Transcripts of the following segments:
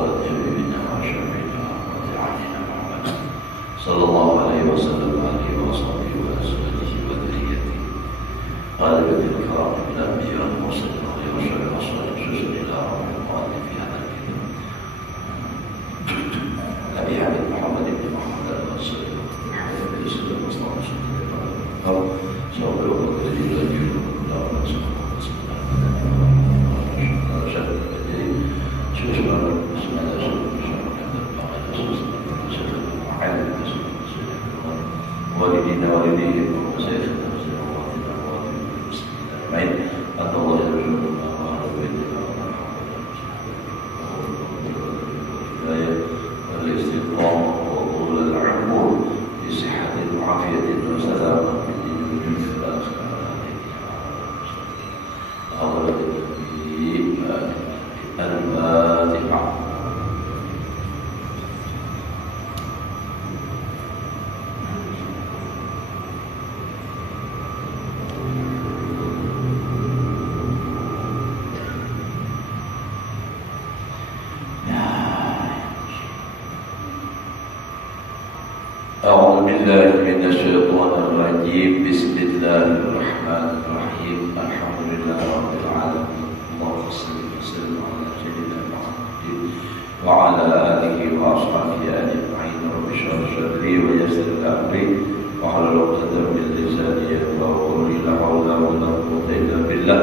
وخير نبينا وشفيعنا ومتعنا محمد صلى الله عليه وسلم وآله وصحبه وأزواجه وذريته غالبة الكرام من الأنبياء والمرسلين وخير الأصوات جزء إلى رب القادم في هذا الكتاب أبي حميد محمد بن محمد الأنصاري وأبي سيد المصطفى صلى الله عليه وسلم سوف يقول الذي لا يجوز له نفسه والدينا والديهم ومشايخنا ومشايخنا والمسلمين أجمعين أن الله يرزقنا وأهل بيتنا والهداية والاستقامة وطول العمر بصحة وعافية وسلامة في الدين والدنيا في الآخرة حضرة النبي الفاتحة. أعوذ بالله من الشيطان الرجيم. بسم الله الرحمن الرحيم. الحمد لله رب العالمين. اللهم صل وسلم على سيدنا محمد وعلى آله وأصحابه أجمعين. رب اشرح صدري ويسر أمري واحلل عقدة من لساني يفقهوا قولي. لا حول ولا قوة إلا بالله.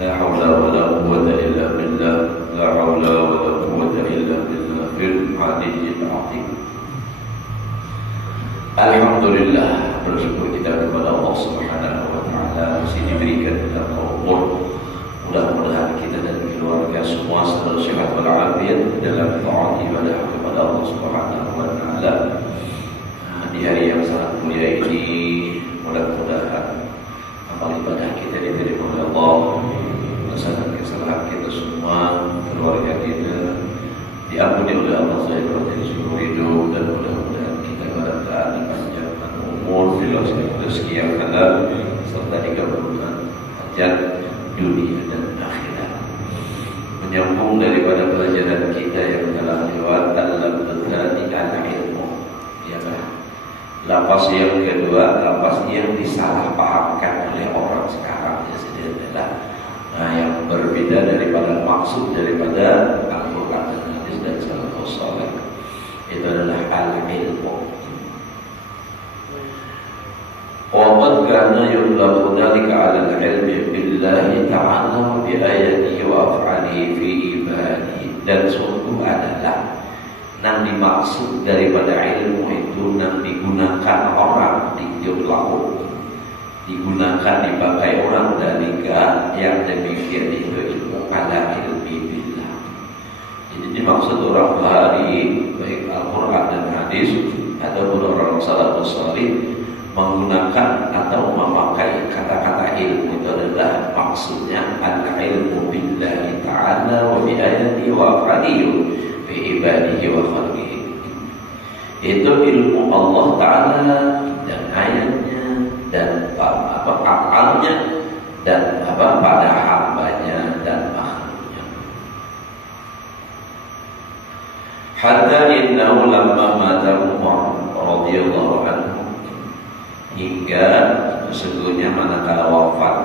لا حول ولا قوة إلا بالله. لا حول ولا قوة إلا بالله العلي العظيم. Alhamdulillah, bersyukur kita kepada Allah Subhanahu wa taala masih diberikan kita umur. Mudah-mudahan kita dan keluarga semua selalu sehat walafiat dalam taat ibadah kepada Allah Subhanahu wa taala. Di hari yang sangat mulia ini, mudah-mudahan amal ibadah kita diterima oleh Allah. Kesalahan kita semua, keluarga kita diampuni oleh Allah Subhanahu wa taala seumur hidup, dan mudah-mudahan kita dalam keadaan dipanjangkan umur, dilaksanai rezeki yang halal, serta dikabulkan hajat dunia dan akhirat. Menyambung daripada pelajaran kita yang telah lewat dalam tentang ilmu, ya kan? Lapas yang kedua, lapas yang disalahpahamkan oleh orang sekarang adalah yang berbeda daripada maksud daripada Al-Quran dan Hadis dan Salafus Saleh. Itu adalah al-ilmu. وَقَدْ كَانَ يُطْلَقُ ذَلِكَ عَلَى الْعِلْمِ بِاللَّهِ تَعَالَى بِآيَاتِهِ وَأَفْعَالِهِ فِي عِبَادِهِ. Dan sungguh adalah yang dimaksud daripada ilmu itu yang digunakan orang digunakan dipakai orang dalika yang demikian itu ilmu ala ilmi billah. Jadi dimaksud orang bahari baik Al-Quran dan Hadis ataupun orang salafus salih menggunakan atau memakai kata-kata ilmu itu adalah maksudnya al-ilmu billahi ta'ala wa bi ayatihi wa af'alihi fi ibadihi wa khalqihi. Itu ilmu Allah Ta'ala dan ayatnya dan af'alnya dan pada hambanya dan makhluknya. Hatta innahu lamma mata Umar radhiyallahu anhu, hingga sesungguhnya manakala wafat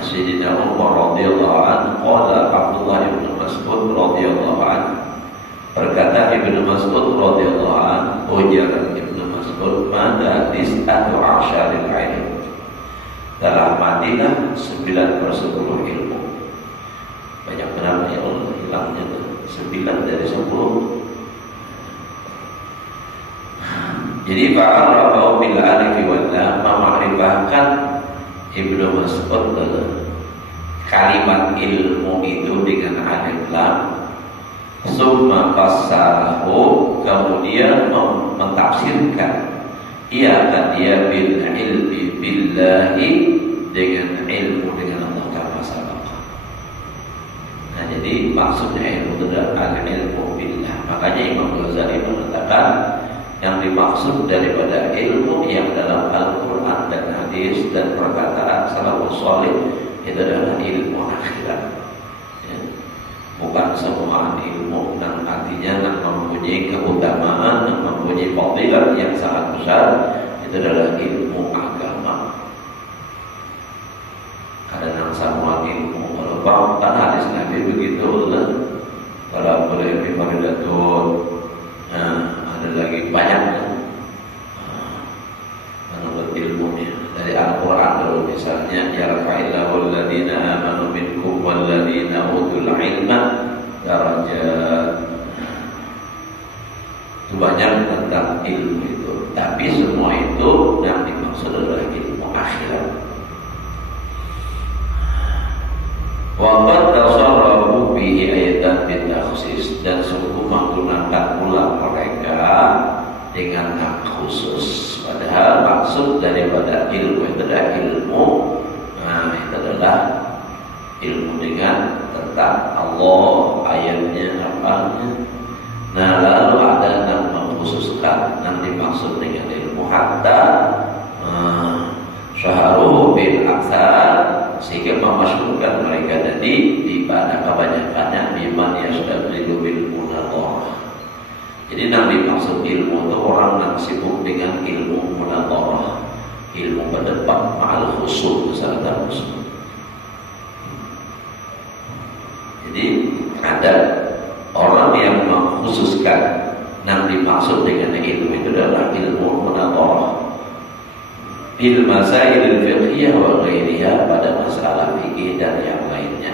Sayyidina Umar radhiyallahu anhu, qala Abdullah bin Mas'ud radhiyallahu anhu, berkata Ibnu Mas'ud radhiyallahu anhu, ujar Ibnu Mas'ud, mada tis'atu asyaril ilm, telah matilah 9/10 ilmu. Banyak benar ya Allah, hilangnya 9 dari 10. Jadi fa'arafahu bil alif wal lam, memakrifahkan Ibnu Mas'ud kalimat ilmu itu dengan alif lam. Summa fassarahu, kemudian mentafsirkan ia akan dia bil ilmi billahi, dengan ilmu dengan Allah kama sabaqa. Nah, jadi maksudnya ilmu itu adalah ilmu billah. Makanya Imam Ghazali mengatakan yang dimaksud daripada ilmu yang dalam Al-Quran dan Hadis dan perkataan salafus salih itu adalah ilmu akhirat, ya. Bukan semua ilmu artinya mempunyai keutamaan, mempunyai fadilah yang sangat besar. Itu adalah ilmu agama. Karena semua ilmu kalau kan hadis Nabi begitu lah. Kalau boleh bifaridatun, ada lagi banyak menurut ilmunya dari Al-Quran. Kalau misalnya yarfa'illahu alladhina amanu minkum walladhina utul ilma darajat. Itu banyak tentang ilmu itu. Tapi semua itu yang dimaksud adalah ilmu akhirat. Waqad tasarrafu bihi ayatan bitakhsis, dan sungguh menggunakan pula mereka dengan hak khusus. Padahal maksud daripada ilmu itu adalah ilmu, itu adalah ilmu dengan tentang Allah, ayatnya, apanya. Nah, lalu ada yang mengkhususkan yang dimaksud dengan ilmu hatta syaharuhu bil aksar, sehingga memasyhurkan mereka tadi di pada kebanyakannya biman yashtaghilu bil munadharah. Jadi yang dimaksud ilmu itu orang yang sibuk dengan ilmu munadharah, ilmu berdebat ma'al khusul, serta khusul. Jadi ada orang yang mengkhususkan yang dimaksud dengan ilmu itu adalah ilmu munadharah bil masail fiqhiyah wa ghairiha, pada masalah fikih dan yang lainnya.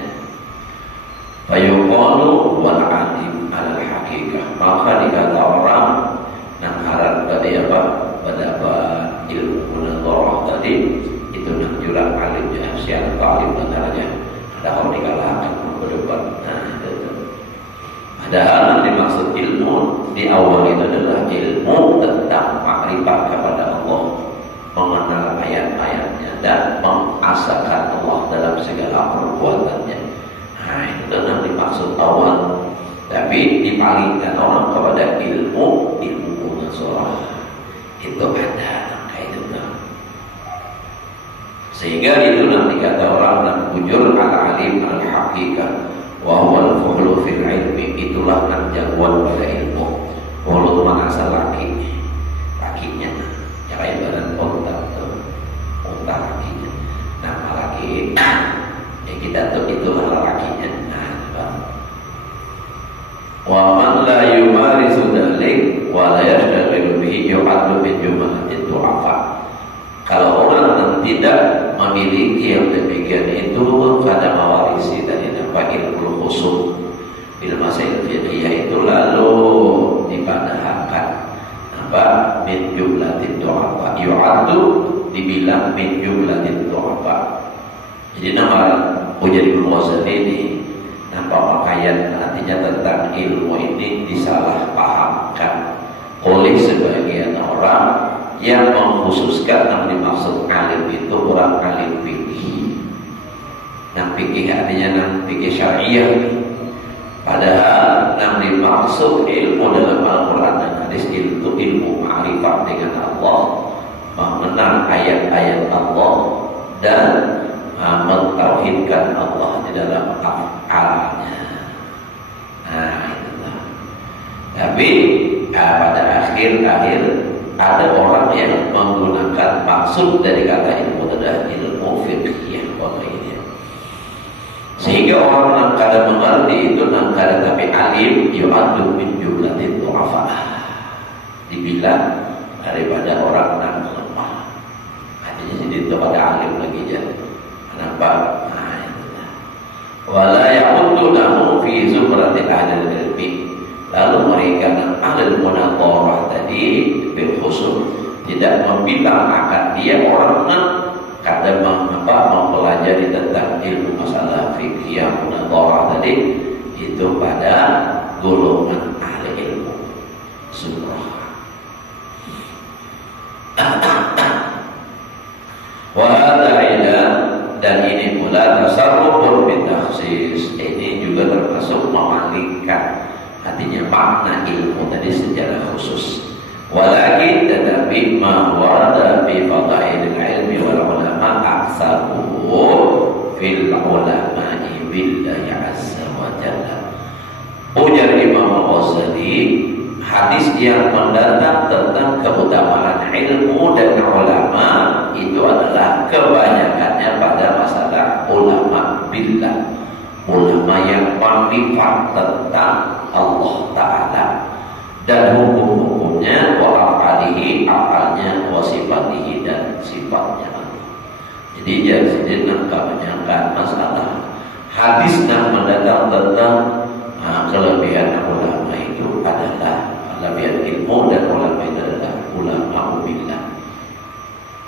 Fayuqalu wal alim al hakikah, maka dikata orang yang harap tadi apa pada ilmu munadharah tadi itu yang jurang alimnya, siapa alim antaranya ada orang dikalahkan berdebat. Nah, itu. Padahal yang dimaksud ilmu di awal itu adalah ilmu tentang makrifat kepada Allah, mengenal ayat-ayatnya dan mengasakan Allah dalam segala perbuatannya. Nah, itu yang dimaksud awal. Tapi dipalingkan orang kepada ilmu munazarah. Itu ada kayak itu. Sehingga itu yang dikata orang yang bujur al-alim al-hakikah wa huwa al-fuhlu fil ilmi, itulah yang jagoan pada ilmu. Fuhlu itu mana asal lakinya. Ya kayak badan unta lakinya. Nama laki ya kita tuh itulah lakinya. Nah, wa man la yumarisu dzalik wa la yashtaghilu bihi yu'addu min jumlatil du'afa. Kalau orang yang tidak memiliki yang demikian itu pada mawarisi dari nampak ilmu khusus bil masail fiqhiyah itu, lalu dipadahkan apa min jumlatil du'afa, yu'addu dibilang min jumlatil du'afa. Jadi nama Ujairul Ghazali ini nampak makanya artinya tentang ilmu ini disalahpahamkan oleh sebagian orang yang mengkhususkan yang dimaksud alim itu orang alim fikih. Yang fikih artinya yang fikih syariah. Padahal yang dimaksud ilmu dalam Al-Quran dan hadis itu ilmu ma'rifat dengan Allah, mengenal ayat-ayat Allah dan mentauhidkan Allah di dalam af'alnya. Nah, itulah. Tapi pada akhir ada orang yang menggunakan maksud dari kata ilmu adalah ilmu fiqhiyah ini. Sehingga orang yang kadang mengerti itu yang kadang tapi alim yu'addu min jumlatil du'afa, dibilang daripada orang yang lemah. Artinya jadi itu pada alim lagi ya. Kenapa? Nah, itulah. Wala ya'uddu lahu fi zumratil ahlil ilmi. Lalu mereka yang ahli munadharah tadi bil khusus tidak membilang akan dia orang yang kadang mempelajari tentang ilmu masalah fikih yang munadharah tadi itu pada golongan ahli ilmu zumrah. Wa hadza dan ini pula tasarrufun bitakhsis, ini juga termasuk memalingkan artinya makna ilmu tadi secara khusus. Walakin tetapi ma warada bi fadailil ilmi wal ulama aktsaruhu fil ulama'i billahi azza wa jalla. Ujar Imam Al-Ghazali, hadis yang mendatang tentang keutamaan ilmu dan ulama itu adalah kebanyakannya pada masalah ulama billah, ulama yang menifat tentang Allah Ta'ala dan hukum-hukumnya, wa afalihi, afalnya, wa sifatihi, dan sifatnya. Jadi jangan sendiri kebanyakan masalah hadis yang mendatang tentang kelebihan ulama itu adalah kelebihan ilmu, dan ulama itu adalah ulama billah.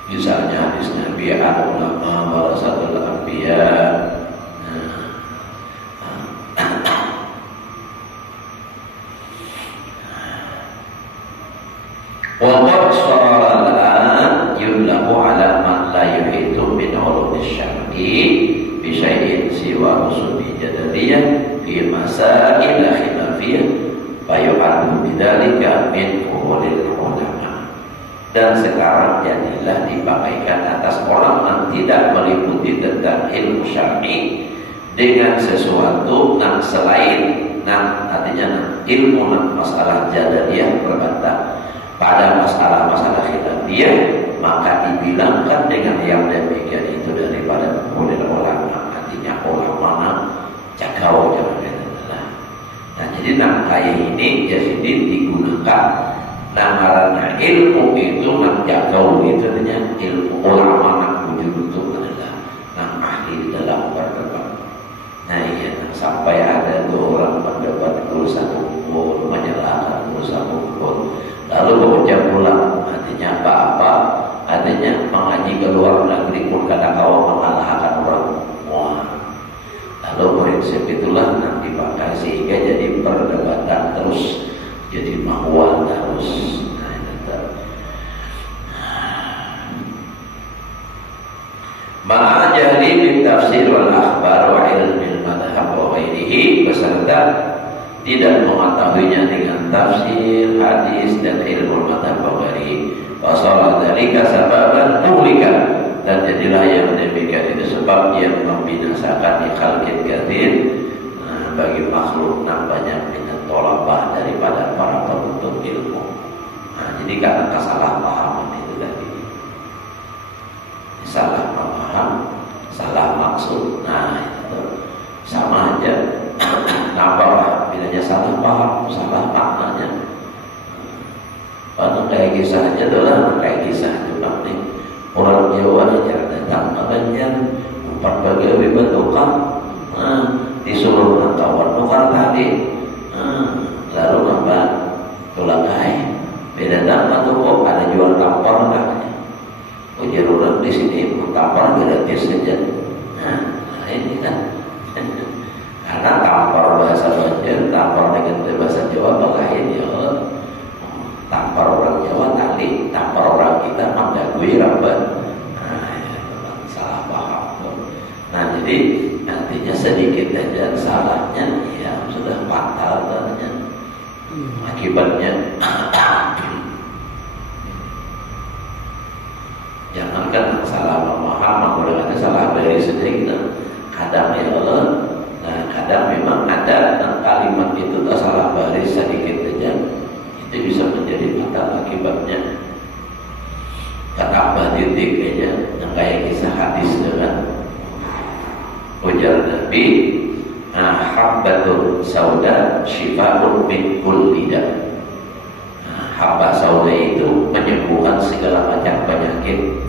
Misalnya hadis Nabi al-ulama warasatul anbiya. Wa qad shara al-an yudlahu ala man la yuhitu min ulumi syar'i bi syai'in siwa usuli jadaliyah fi masail khilafiyah fa yu'addu bidzalika min ulil ulama. Dan sekarang jadilah dipakaikan atas orang yang tidak meliputi tentang ilmu syar'i dengan sesuatu yang selain artinya ilmu masalah jadaliyah berbantah pada masalah-masalah khilafiyah, maka dibilangkan dengan yang demikian itu daripada oleh ulama, artinya ulama jagau jangan kata. Nah jadi kayak ini jadi digunakan karena ilmu itu jagau itu artinya ilmu ulama wujud itu adalah ahli dalam berdebat. Nah iya, sampai ada dua orang berdebat berusaha ukur, menyalahkan berusaha ukur, lalu bekerja pulang, artinya apa-apa, artinya mengaji ke luar negeri pun kadang kau mengalahkan orang semua. Lalu prinsip itulah yang dipakai sehingga jadi perdebatan terus, jadi mahwal terus. Ma'a jahli bin tafsir wal akhbar wa ilmi al-madhab wa ghairihi, beserta tidak mengetahuinya dengan tafsir, hadis, dan ilmu al-madhab wa ghairihi. Wa salat dzalika sababan muhlika, dan jadilah yang demikian itu sebab yang membinasakan di khalqin katsir, bagi makhluk yang banyak minat tolabah daripada para penuntut ilmu. Jadi karena kesalahpahaman itu tadi, salah paham, salah maksud. Nah itu sama aja. Kenapa bilanya salah paham, salah maknanya? Pada kayak kisahnya adalah kayak kisah juga nih. Orang Jawa aja datang ke Banjar, 4 pegawai bertukar, disuruh kawan tukar tadi, lalu apa? Tulakai, beda nama tuh kok ada jual tampar namanya. Ujar orang di sini tampar gratis saja. Nah ini kan. Karena tampar bahasa Banjar, tampar dengan bahasa Jawa lain ya. Tampar orang Jawa tali, tampar orang kita mandagui rabat. Nah, ya, salah paham. Nah, jadi nantinya sedikit aja salahnya, ya sudah fatal tadinya. Akibatnya, jangankan salah memaham, apalagi salah dari sedikit. Kadang ya Allah. Nah, kadang memang ada kalimat itu tak salah baris sedikit saja, itu bisa menjadi fatal akibatnya. Kata titik aja, yang kayak kisah hadis dengan ujar Nabi, habbatul sauda shifaa'un min kulli da'. Habba sauda itu penyembuhan segala macam penyakit.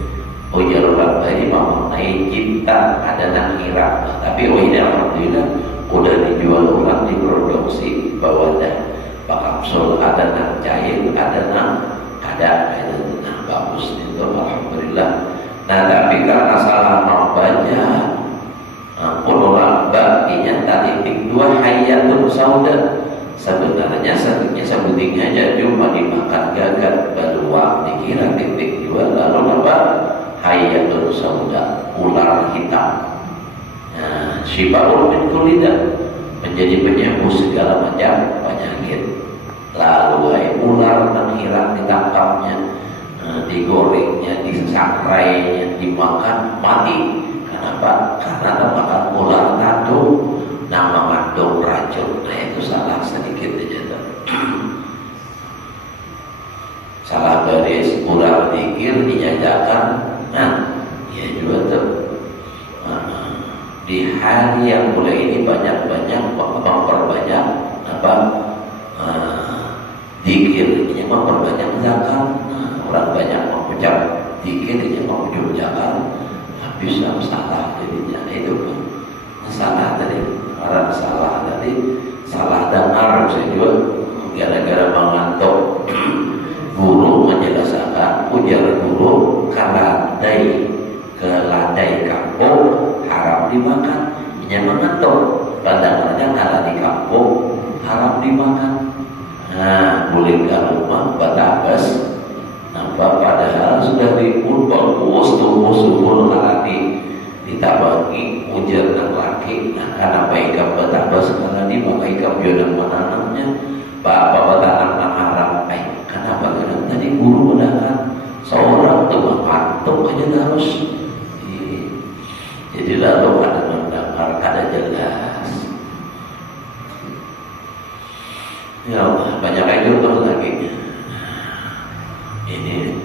Ujar Rabbani memaknai cinta ada nakirah, tapi ini alhamdulillah udah dijual ulang, diproduksi bawadah kapsul, ada nak cair, ada nak bagus itu alhamdulillah. Nah tapi karena salah membaca ulama baginya titik 2 hayatun sauda, sebenarnya sebutnya aja cuma dimakan gagal balua, dikira titik 2 lalu apa? Hayatun sauda, ular hitam. Nah, syifaa'un min kulli da', menjadi penyembuh segala macam penyakit. Lalu ular menghilang ditangkapnya, digorengnya, disakrainya, dimakan mati. Kenapa? Karena makan ular tanduk, nah mengandung racun. Nah itu salah sedikit aja. berzikir dijajakan, ya juga tuh. Di hari yang mulia ini banyak-banyak memperbanyak apa? Zikir, ini memperbanyak zakat. Orang banyak mengucap zikir, ini mengucap zakat, bisa salah jadinya. Itu kan salah tadi, orang salah tadi, salah dengar. Saya juga gara-gara mengantuk guru menjelaskan ujar guru ke ladai kampung haram dimakan. Ini mengantuk, kadang-kadang kalau di kampung haram dimakan. Boleh ke rumah batabas, padahal sudah ribut bagus tubuh lagi ditabangi ujar dan laki. Karena baikam batabas karena di maka ikam jodoh mananamnya bapak batanan haram. Kenapa? Karena tadi guru mendengar seorang tuh ngantuk aja harus. Jadi lalu ada mendengar, ada jelas. Ya Allah, banyak contoh lagi. Ini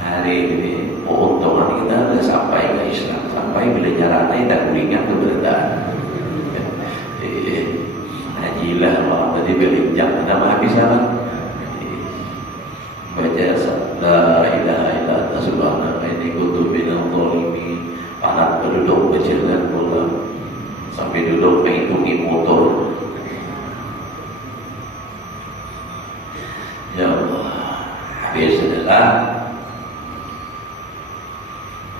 hari ini keuntungan kita sudah sampai ke Islam, sampai bila jalannya tak kuringan keberadaan. Hajilah Allah tadi beli jam nama habis apa? Baca la ilaha illa anta subhanaka inni kuntu minadh dhalimin. Anak berduduk berjalan pulang sampai duduk menghitungi motor. Ya Allah, habis adalah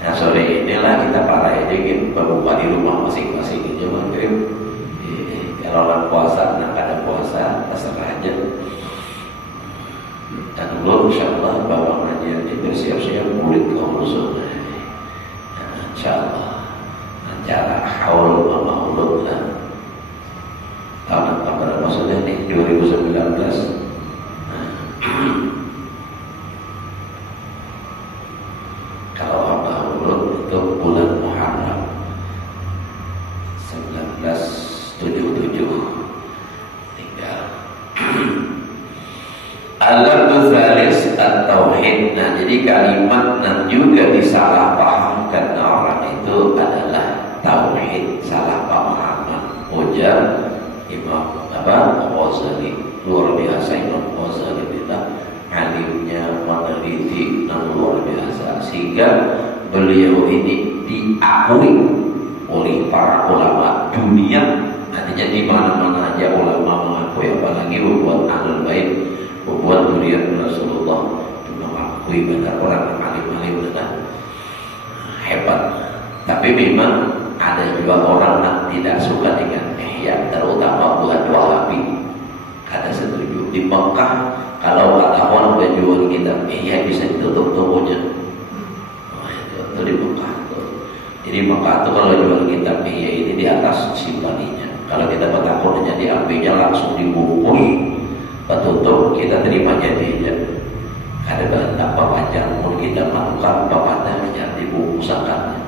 ya sore inilah kita para ini berbuka di rumah masing-masing aja maghrib. Kalau orang puasa, ada puasa, terserah aja. Dan dulu insyaallah bawa pengajian itu siap-siap murid kaum sunnah. Insyaallah acara haul maulud lah. Tahun berapa sudah nih? 2019. Kalau maulud itu bulan Muharram 1977 tinggal. Al-Lafdhu Tsalis at-Tauhid. Nah, jadi kalimat yang juga disalahpahamkan orang itu adalah tauhid, salah pahaman. Ujar Imam Ghazali, luar biasa Imam Ghazali bila alimnya meneliti dan luar biasa sehingga beliau ini diakui oleh para ulama dunia. Artinya di mana-mana aja ulama mengakui, apalagi buat ahlul bait, buat durian Rasulullah mengakui benar orang alim-alim benar hebat. Tapi memang ada juga orang yang tidak suka dengan ihya, terutama buat Wahabi. Ada setuju di Mekah kalau ketahuan berjual kitab ihya bisa ditutup tokonya. Itu di Mekah tuh. Jadi Mekah tuh kalau jual kitab ihya ini di atas simpaninya. Kalau kita bertakutnya diambilnya langsung dibungkus, tutup, kita terima jadinya. Ada tanpa panjang pun kita masukkan bapaknya menjadi bungkusannya.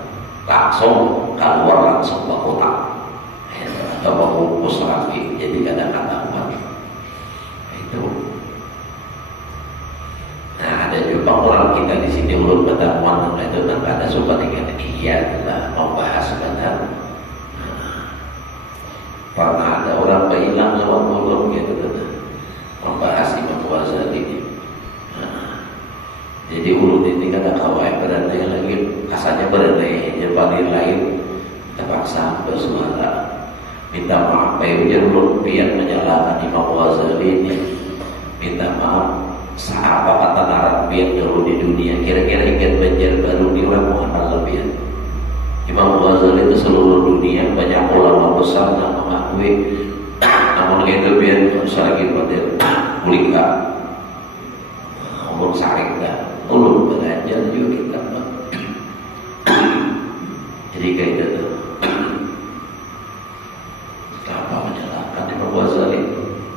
Langsung keluar langsung ke kotak atau bungkus lagi, jadi kadang-kadang itu. Nah, ada juga orang kita di sini ulun pertemuan itu tak ada suka dengan ihya adalah membahas benar. Pernah ada orang berhilang lewat ulun gitu membahas Imam Ghazali. Jadi ulun ini kata kawan berada lagi kasarnya berada yang paling lain terpaksa bersuara minta maaf. Ujar ulun pian menyalahkan Imam Ghazali ini, minta maaf. Apa kata narat pian dulu di dunia kira-kira ingin banjir baru di orang Muhammad lebih. Imam Ghazali itu seluruh dunia banyak ulama besar yang mengakui. Namun itu pian lagi pada kulika umur sarik dah ulun belajar juga kita. Jadi kayak itu apa menyalahkan Imam Ghazali.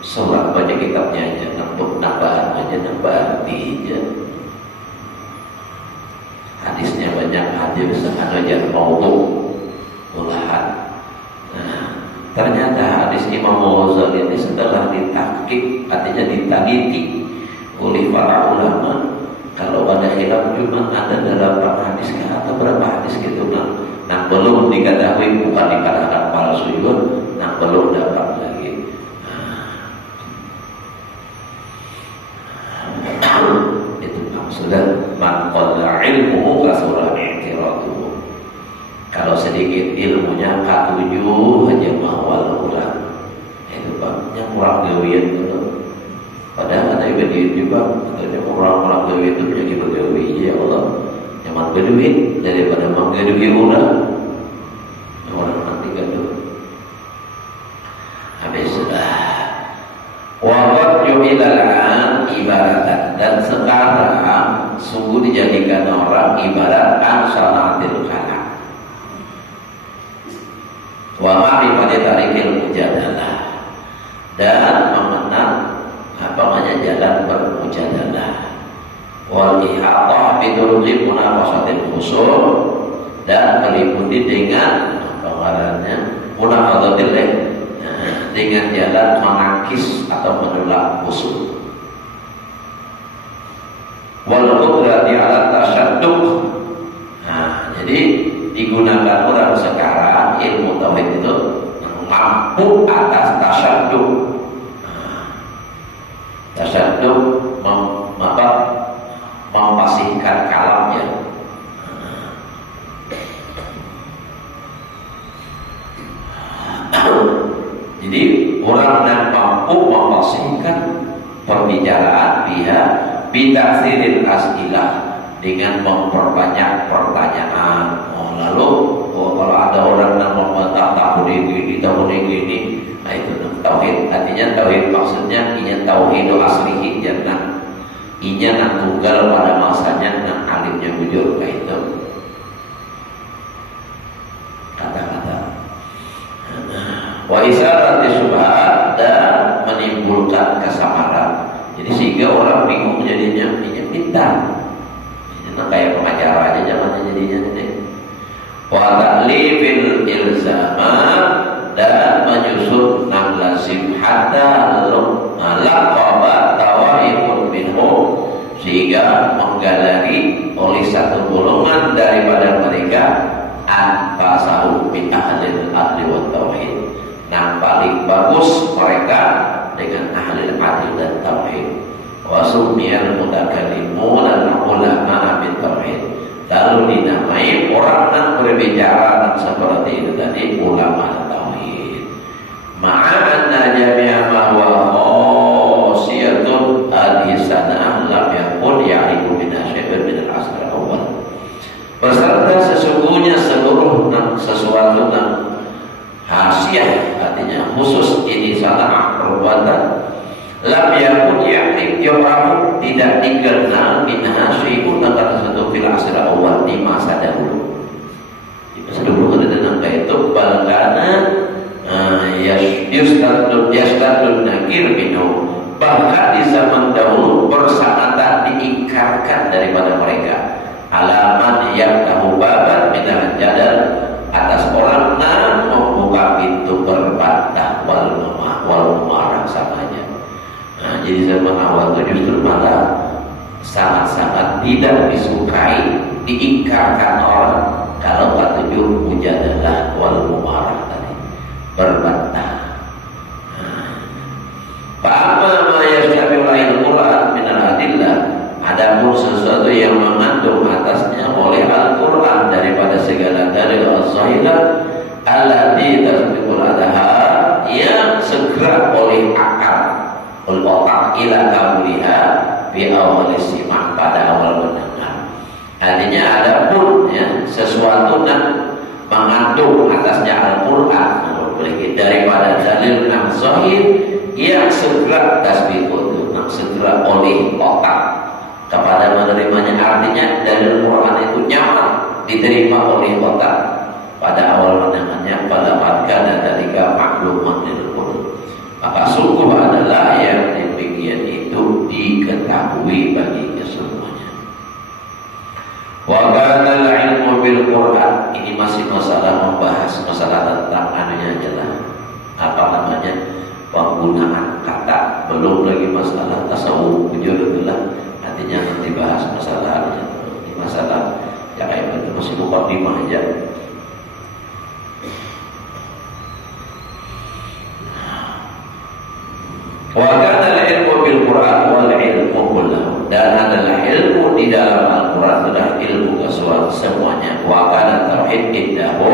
Surat baca kitabnya aja, nambahan aja, nambah arti aja. Hadisnya banyak, hadis aja maudhu ulahan. Nah, ternyata hadis Imam Ghazali ini setelah ditahqiq, artinya diteliti oleh para ulama, Kalau pada hilaf cuma ada dalam berapa hadis atau berapa hadis gitu nah belum diketahui, bukan dikatakan palsu juga, nah belum dapat lagi. Itu maksudnya man qalla ilmuhu kasura i'tiratuhu. Kalau sedikit ilmunya katujuh aja mahwal ulang. Itu Pak, yang kurang gawian itu. Padahal kata Ibn juga, katanya orang-orang gawi itu menjadi bergawi ya Allah. Yang berduit daripada menggawi orang. Orang nanti gaduh. Habis sudah. Waqad yu'ilal an ibaratan, dan sekarang sungguh dijadikan orang ibarat ansanatil khalaq. Wa ma'rifati tarikil mujadalah, dan mengenal jalan bermujadalah. Wal ihatah biturqi munafasatil khusul, dan meliputi dengan munafadatil dengan jalan menangkis atau menolak khusul. Wal qudrati ala tasyadduq. Jadi digunakan orang sekarang ilmu tauhid itu mampu atas tasyadduq. Tasyadduq memfasihkan kalamnya. Jadi orang yang mampu memfasihkan perbicaraan dia bitaksiril as'ilah, dengan memperbanyak pertanyaan. Lalu kalau ada orang yang membantah tahun ini, nah itu tauhid. Artinya tauhid maksudnya inya tauhidul aslihi jannah. Inya nak tunggal pada masanya, nak alimnya bujur kayak itu. Kata-kata. Wa isarati syubhat, dan menimbulkan kesamaran. Jadi sehingga orang bingung jadinya, inya pintar. Nah, kayak pengacara aja zamannya jadinya ini. Wa ta'lifil ilzamat, dan menyusun nam lazim hatta laqaba tawaifun minhum, sehingga menggalari oleh satu golongan daripada mereka anfasahu min ahlil adli wa tauhid, yang paling bagus mereka dengan ahlil adli dan tauhid. Wa sumiyal mutakallimun dan ulama bin tauhid, lalu dinamai orang yang berbicara seperti itu tadi ulama tauhid. Ma'anna jami'a ma huwa khasiyatun hadhihi sanah lam yakun ya'rifu min asyabir min al-asr al-awwal. Beserta sesungguhnya seluruh sesuatu yang khasiyah, artinya khusus ini sanah perbuatan, lam yakun ya'rifu, tidak dikenal minha syai'un tentang sesuatu fil asr al-awwal, di masa dahulu. Di masa dahulu ada nangka itu balkana yasdadun nakir minhu, bahkan di zaman dahulu persyaratan diingkarkan daripada mereka. Alaman yang tahu babat minal jadal, atas orang yang membuka pintu berbantah wal mumarah samanya. Jadi zaman awal itu justru malah sangat-sangat tidak disukai, diingkarkan orang kalau tak tujuh mujadalah wal mumarah tadi, berbantah. Fa'amma ma yashtabihu lail Qur'an min al-adillah, adapun sesuatu yang mengandung atasnya oleh Al-Qur'an daripada segala dalil az-zahirah allati tasbiqul adha, yang segera oleh akal otak ila kamuliha bi awal simak, pada awal mendengar. Artinya adapun sesuatu yang mengandung atasnya Al-Qur'an daripada dalil yang zahir, yang segera tasbiqut, yang segera oleh otak kepada menerimanya. Artinya dalil Quran itu nyaman diterima oleh otak pada awal mendengarnya. Pada dan dalika maklumat lil qulub, maka sungguh adalah yang demikian itu diketahui bagi semuanya. Wa kana al-ilmu bil Quran, ini masih masalah membahas masalah tentang anunya adalah apa namanya, penggunaan kata, belum lagi masalah tasawuf bujur itulah, artinya nanti bahas masalah masih mukadimah aja. Wa kana al-ilmu bil Qur'an wal ilmu kullahu, dan adalah ilmu di dalam Al-Qur'an adalah ilmu keseluruhan semuanya. Wa kana tauhid indahu,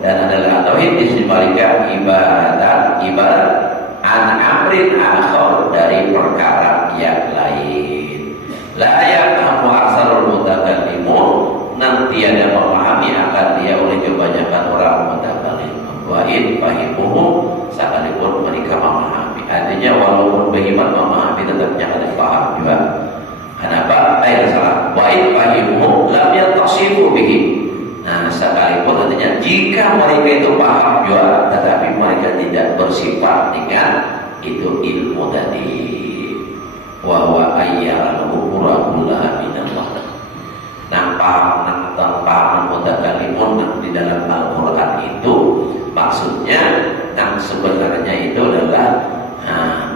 dan adalah tauhid di sebaliknya ibarat an amrin akhar, dari perkara yang lain. La ya'lamu aksarul mutakallimun, nanti ada memahami akan dia oleh kebanyakan orang mutakallim. Wa in fahimuhu, sekalipun mereka memahami. Artinya walaupun bagaimana memahami tetap jangan paham juga. Kenapa? Salah. Wa in fahimuhu lam yatasifu bihi. Nah, sekalipun artinya jika mereka itu paham juga, tetapi mereka tidak bersifat dengan itu ilmu tadi. Wa huwa ayyal qur'anullah minallah. Nah, paham mutakallimun di dalam Al-Qur'an itu maksudnya yang sebenarnya itu adalah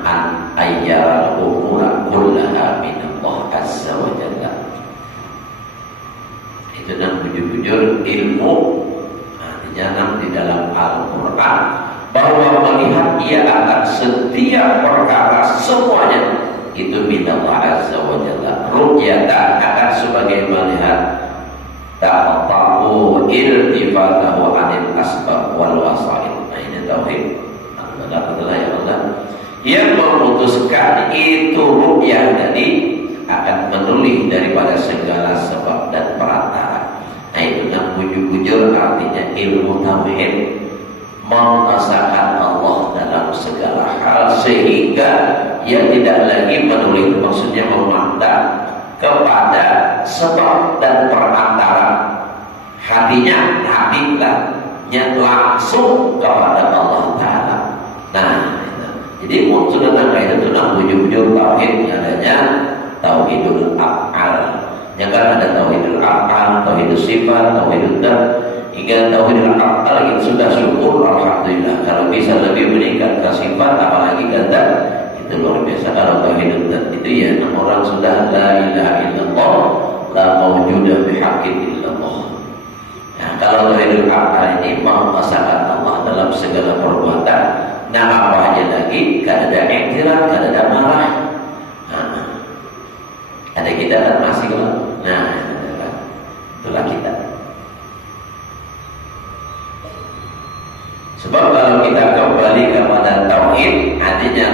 an ayyal qur'anullah minallah azza wa jalla. Itu dan bujur-bujur ilmu, artinya di dalam Al-Quran bahwa melihat ia akan setiap perkara semuanya itu minallah azza wa jalla. Ru'yatan akan sebagai melihat ta'atahu iltifatahu anil asbab wal wasail. Nah, ini tauhid. Adalah ya Allah yang memutuskan itu ru'yah tadi akan menoleh daripada segala sebab dan perantara. Nah, itu yang bujur-bujur artinya ilmu tauhid, mengesahkan Allah dalam segala hal sehingga ia tidak lagi menoleh, maksudnya memandang kepada sebab dan perantara. Hatinya langsung kepada Allah Ta'ala. Nah, jadi maksudnya itu tentang bujur-bujur tauhid adanya tauhidul af'al. Ya kan ada tauhidul af'al, tauhidul sifat, tauhidul dzat, hingga tauhidul af'al yang sudah syukur alhamdulillah. Kalau bisa lebih meningkatkan sifat apalagi kata itu luar biasa. Kalau tauhidul dzat itu ya orang sudah la ilaha illallah la mawjuda bihaqqin illallah. Nah, kalau tauhidul af'al ini mengesahkan Allah dalam segala perbuatan. Nah, apa aja lagi? Kada ada iktiraf, kada ada marah. Ada kita kan masih lah. Nah, itulah kita. Sebab kalau kita kembali kepada tauhid, artinya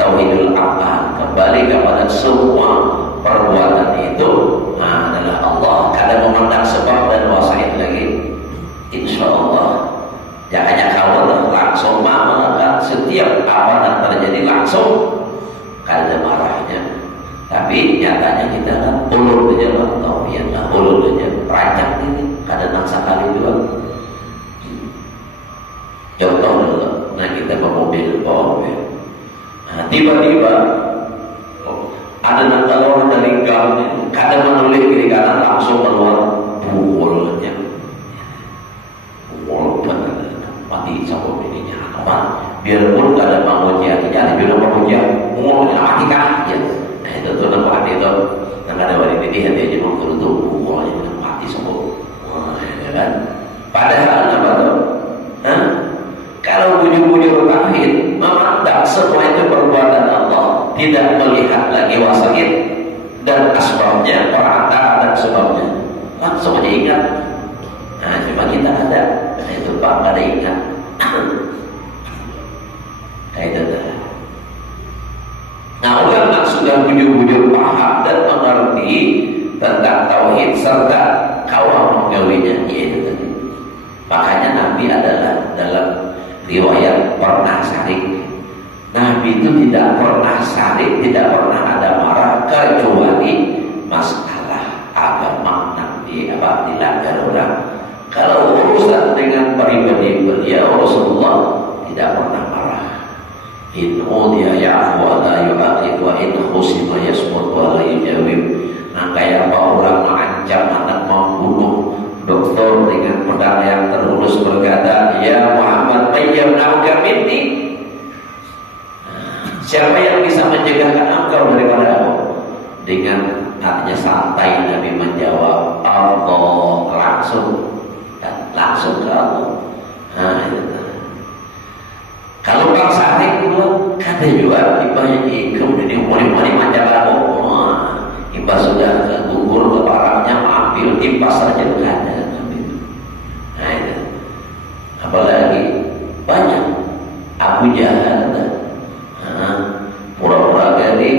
tauhidul af'al, kembali kepada semua perbuatan itu adalah Allah. Kada memandang sebab dan wasail lagi. Insya Allah jangan khawatir, langsung melakukan setiap apa yang terjadi langsung, kada ada marahnya. Tapi nyatanya kita kan ulur aja lah, tauhid lah, ulur aja, rancang ini, kada nak sekali juga. Contoh dulu, nah kita bawa mobil, nah, tiba-tiba ada nak keluar dari gang, kada menulis kiri kanan langsung keluar bukulnya, bukul benar. Mati sama bininya apa? Biarpun gak ada pengujian, tidak ada bilang pengujian, ngomongnya mati kan? Ya, nah itu tuh nampak itu, nggak ada wali ini hati aja mengukur itu, ngomongnya mati sama, ya kan? Padahal apa tuh? Kalau bujur-bujur tauhid memandang semua itu perbuatan Allah, tidak melihat lagi wasail dan asbabnya, perantara dan sebabnya, langsung aja ingat. Nah, cuma kita ada. Itu Pak ada ingat. Itu dah. Nah, ulama sudah bujur-bujur paham dan mengerti tentang tauhid serta kawal menggawinya, yaitu tadi. Makanya Nabi adalah dalam riwayat pernah sarik. Nabi itu tidak pernah sarik, tidak pernah ada marah kecuali masalah agama Nabi dilanggar orang. Kalau urusan dengan pribadi beliau Rasulullah tidak pernah marah. In udiya ya'fu wa la yu'aqib wa in khusima yasmut wa la yujawib. Nah, kayak apa orang mengancam anak membunuh dokter dengan pedang yang terhunus berkata, ya Muhammad mayyamna'uka minni. Siapa yang bisa menjegahkan engkau daripada aku? Dengan artinya santai Nabi menjawab Allah, langsung ke Allah. Nah, itu. Kalau Bang Sahih dulu kata juga ibahnya kemudian dia mulai macam apa? Ibah sudah gugur ke barangnya, ambil ibah saja tidak ada. Nah itu. Apalagi banyak Abu Jahal, pura-pura gadi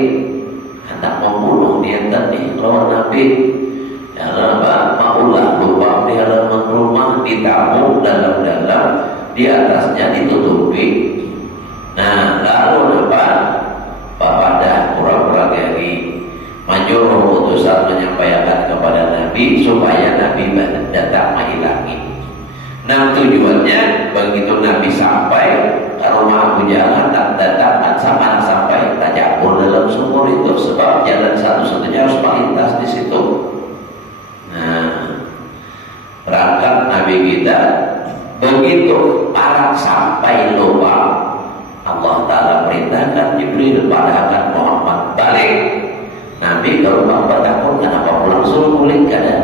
hendak membunuh dia tadi lawan Nabi. Dalam maulah lubang di halaman rumah ditabung dalam-dalam, di atasnya ditutupi. Nah, lalu apa? Pada pura-pura gadi menyuruh utusan menyampaikan kepada Nabi supaya Nabi datang menghilangi. Nah, tujuannya begitu Nabi sampai ke rumah Abu Jahal datang sampai tajabur dalam sumur itu, sebab jalan satu-satunya harus melintas di situ. Nah, berangkat Nabi kita, begitu parah sampai lubang, Allah Ta'ala perintahkan Jibril pada Muhammad balik. Nabi kalau bertakut kenapa pulang suruh balik kada?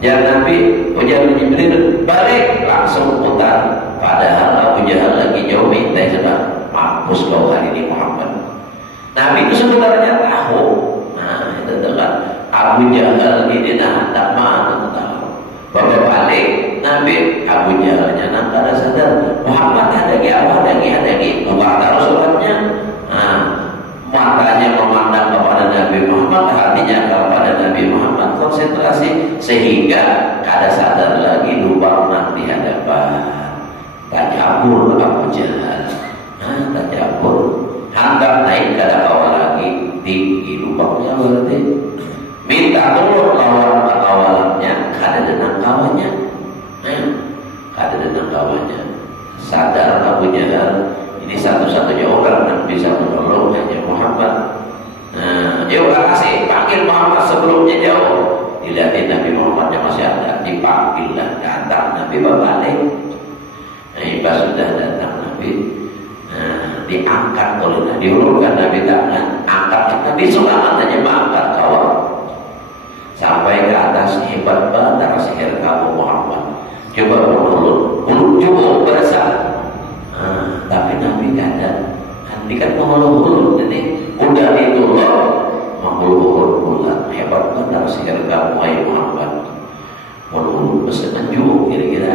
Jangan Nabi ujar Jibril balik langsung putar. Padahal Abu Jahal lagi jauh minta sudah mampus kau hari ini Muhammad. Nabi itu sebenarnya tahu. Nah itu kan Abu Jahal ini tak mana tahu. Bapak balik Nabi Abu Jahalnya nak ada sadar Muhammad ada lagi buka taruh sholatnya. Nah, matanya memandang kepada Nabi Muhammad, hatinya kepada Nabi Muhammad, konsentrasi sehingga kada sadar lagi lubang di hadapan. Tajabur Abu Jahal. Nah, tajabur hantar naik kada kawal lagi tinggi lubangnya berarti. Minta tolong lawan kawalannya, kada denang kawannya. Kada denang kawannya. Sadar Abu Jahal ini satu-satunya orang yang bisa menolong hanya Muhammad. Nah, dia kasih panggil Muhammad sebelumnya jauh. Dilihatin Nabi Muhammadnya masih ada, dipanggil lah, datang Nabi berbalik. Nah, sudah datang Nabi. Nah, diangkat oleh Nabi, diulurkan Nabi tangan, angkat Nabi selamat hanya mengangkat kawal. Sampai ke atas, hebat banget sihir kamu Muhammad. Coba ulur cukup berasa. Tapi Nabi kata, Nabi kan mengeluh-uluh ini udah ditolong mengeluh-uluh pula. Hebat banget sihir kamu Muhammad. Mengeluh pesanan juga kira-kira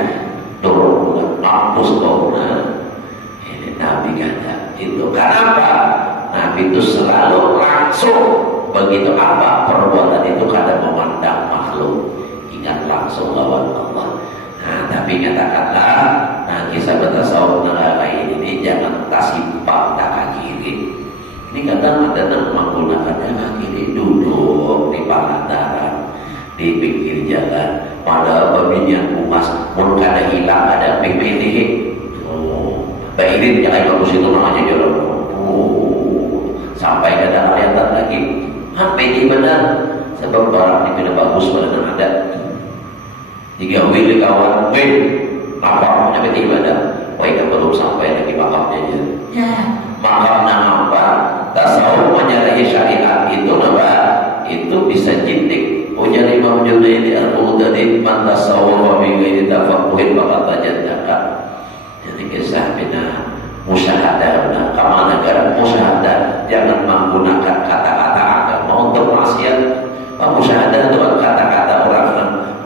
dorong pula, mampus kau. Ini Nabi kata itu. Kenapa? Nabi itu selalu langsung. Begitu apa perbuatan itu kada memandang makhluk, ingat langsung lawan Allah. Nah, tapi katakanlah, nah kisah bertasawuf lain ini jangan tasimpak tak kiri. Ini kadang ada yang menggunakannya kaki kiri, duduk di pangandaran, di pinggir jalan. Pada babinya emas, pun kada hilang ada PPT. Baik ini jangan bagus itu namanya jalan. Sampai kada kelihatan lagi. Sampai benar sebab barang ini tidak bagus pada ada 3 wil kawan wil lapar sampai ibadah. Mereka belum sampai lagi makamnya ya. Makamnya apa? Tasawuf menyalahi syariat itu apa? Itu bisa jintik. Punya Imam Junaidi al-Baghdadi man tasawwuf bi ghairi tafaqquhin faqad tajaddada. Jadi kisah bina musyahadah, kama negara musyahadah, jangan menggunakan kata-kata agama untuk maksiat. Musyahadah itu kata-kata orang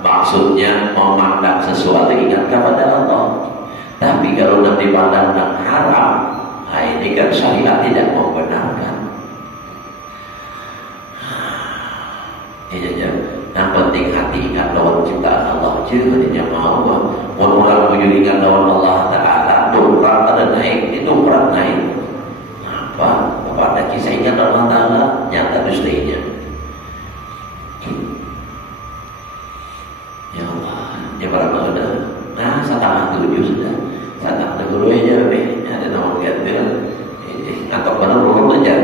maksudnya memandang sesuatu ingat kepada Allah. Tapi kalau nanti dipandang haram, nah ini kan syariat tidak membenarkan. Iya. Yang penting hati ingat lawan ciptaan Allah. Jadinya mau orang menjadikan lawan Allah Ta'ala. Dongkrak ada naik, itu dongkrak naik. Apa? Kepada kisah ingat Allah Ta'ala nyata dustinya. Ya Allah, ya berapa sudah? Nah, 6:30 sudah. 6:30 aja lebih. Ada nomor ganti. Atau benar belum aja.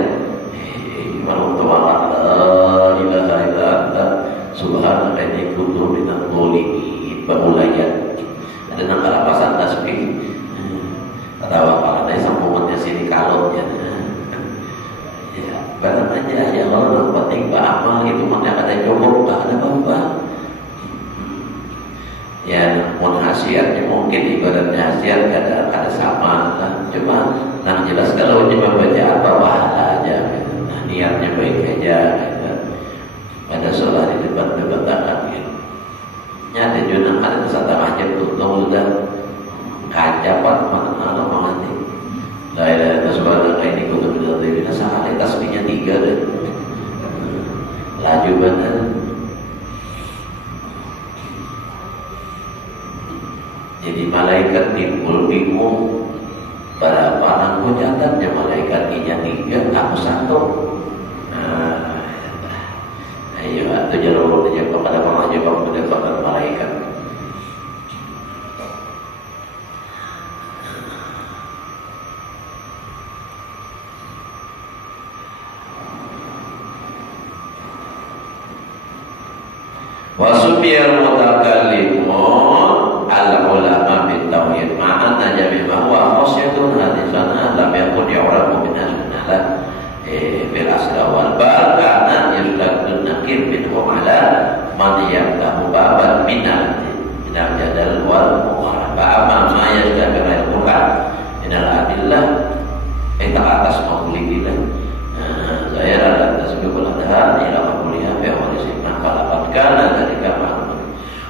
Malu Tuhan la ilaha illa anta subhanaka inni kuntu minadh dhalimin. Bamulayat. Ada nama pasan tasbih. Katawa pada sambungannya sini kalotnya. Ya, ibarat aja ya Allah, penting beramal itu mana ada cukup, tak ada apa-apa. Ya, namun hasilnya mungkin ibaratnya hasil ada sama lah. Cuma nah jelas kalau cuma baca apa pahala aja gitu. Nah, niatnya baik aja gitu. Pada sholat di debat-debat gitu. Nyata juga ada kesatuan aja tutup udah kacapan mana mengerti. La ilaha illallah ini kudu bilang salah tasbihnya 3 deh. Laju benar. Jadi malaikat timbul bingung. Berapa aku catatnya malaikatnya 3, aku 1. Ayo, itu jalur aja kepada pengajar kepada malaikat. Wasubiyal mutakallimun al-ulama bitauhid ma'an najami bahwa khasyatun hadisana lam yakun ya'rafu min asnala bil asra wal bal kana yustadun nakir minhum ala man yaqtahu baban minal jadal wal muharaba amma ma yastadun al-Qur'an minal adillah itu atas maulidillah zahir al-tasbihul adha ila maulidha fi awalisina falakat kana dari kamar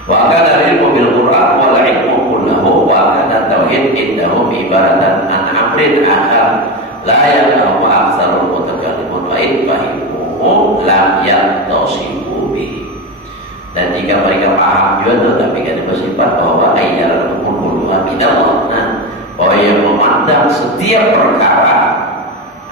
wa kana ilmu bil Qur'an wal ilmu kullahu wa kana tauhid indahum ibaratan an amrin akhar la yaqamu aktsarul mutakallimun wa fahimuhu lam yattasifu bihi. Dan jika mereka paham juga tapi kan bersifat bahwa ayyal kulluha minallah, bahwa yang memandang setiap perkara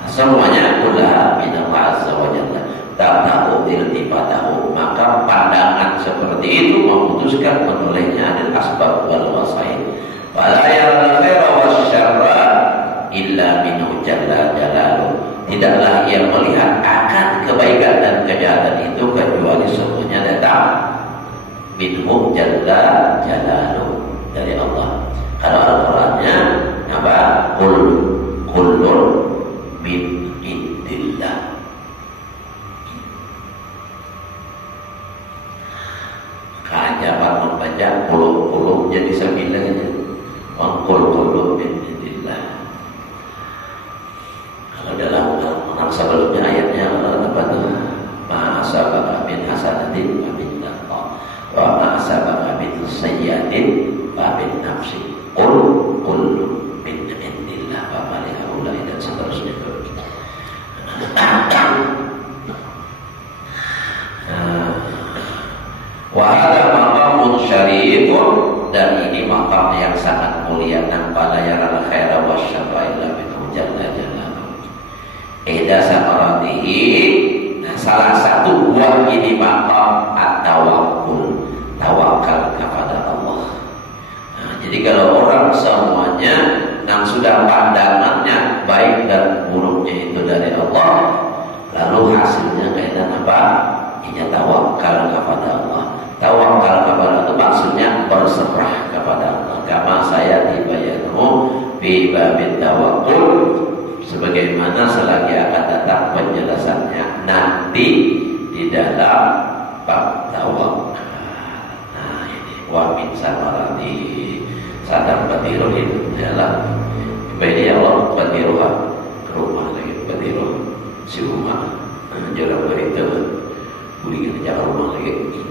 semuanya adalah minallah azza wa jalla, ta'tahu iltifatahu, maka pandangan seperti itu memutuskan menolehnya adil asbab wal wasail. Fala yaral khaira wasyarra illa minhu jalla jalaluh. Tidaklah ia melihat akan kebaikan dan kejahatan itu kecuali semuanya datang minhu jalla jalaluh, dari Allah. Kalau Al-Qur'annya apa? Kullun min indillah. Keajaban membaca puluh-puluh jadi 9 aja. Kullun min indillah. Kalau dalam Al-Quran sebelumnya ayatnya apa tuh? Ma asabaka min hasanatin wa min taqwa wa ma asabaka min sayyi'atin wa min nafsi. Kullu min indillah wa ma li haula'i dan seterusnya. Wa hadha maqamun syarifun, dan ini maqam yang sangat mulia. Nampak layaral khaira wasyarra illa minhu jalla jalaluh. Ida samaratihi, salah satu buah ini maqam at-tawakkul, tawakal kepada Allah. Jadi kalau orang semuanya yang sudah pandangannya baik dan buruknya itu dari Allah, lalu hasilnya kaitan apa? Ini tawakal kepada Allah. Tawakal kepada Allah itu maksudnya berserah kepada Allah. Kama saya dibayanu bi babit tawakkul, sebagaimana selagi akan datang penjelasannya nanti di dalam bab tawakal. Nah ini wa min samarati sadar badiroh itu adalah ini Allah badiroh ke rumah lagi, badiroh si rumah jalan berita kuliah jalan rumah lagi.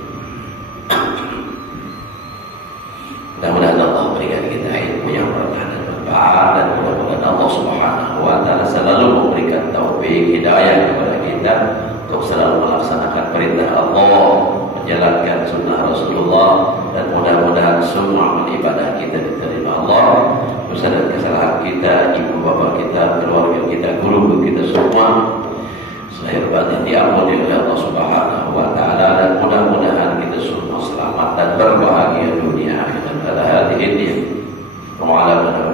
Mudah-mudahan Allah berikan kita ilmu yang berkah dan manfaat, dan mudah-mudahan Allah Subhanahu wa taala selalu memberikan taufik hidayah kepada kita untuk selalu melaksanakan perintah Allah, menjalankan sunnah Rasulullah, dan mudah-mudahan semua ibadah kita diterima Allah. Dosa dan kesalahan kita, ibu bapa kita, keluarga kita, guru kita semua lahir batin diampuni oleh Allah Subhanahu wa taala, dan mudah-mudahan kita semua selamat dan berbahagia dunia akhirat. Ala hadhihi wa ala man